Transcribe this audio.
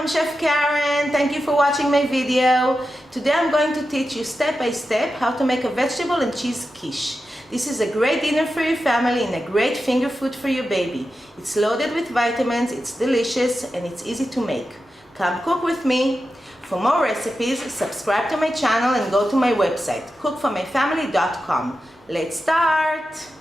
I'm Chef Karen. Thank you for watching my video. Today I'm going to teach you step by step how to make a vegetable and cheese quiche. This is a great dinner for your family and a great finger food for your baby. It's loaded with vitamins, it's delicious, and it's easy to make. Come cook with me. For more recipes, subscribe to my channel and go to my website, cookformyfamily.com. Let's start!